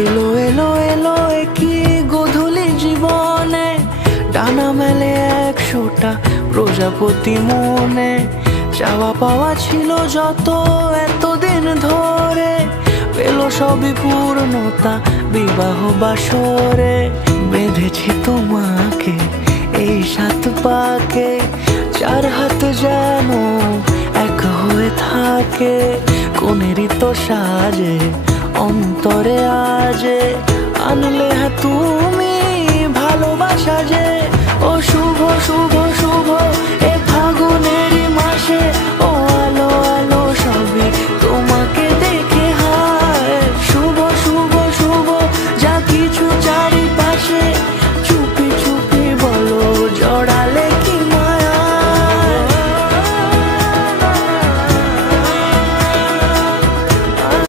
এলো এলো এলো কি গোধূলি জীবনে, ডানা মেলে 100টা প্রজাপতি মনে। চাওয়া পাওয়া ছিল যত এতদিন ধরে, পেল সবই পূর্ণতা বিবাহ বাসরে। বেঁধেছি তোমাকে এই 7 পাকে, 4 হাত যেন এক হয়ে থাকে। কোনেরই তো সাজে অন্তরে আজে, আনলে তুমি ভালোবাসা যে। ও শুভ শুভ শুভ এ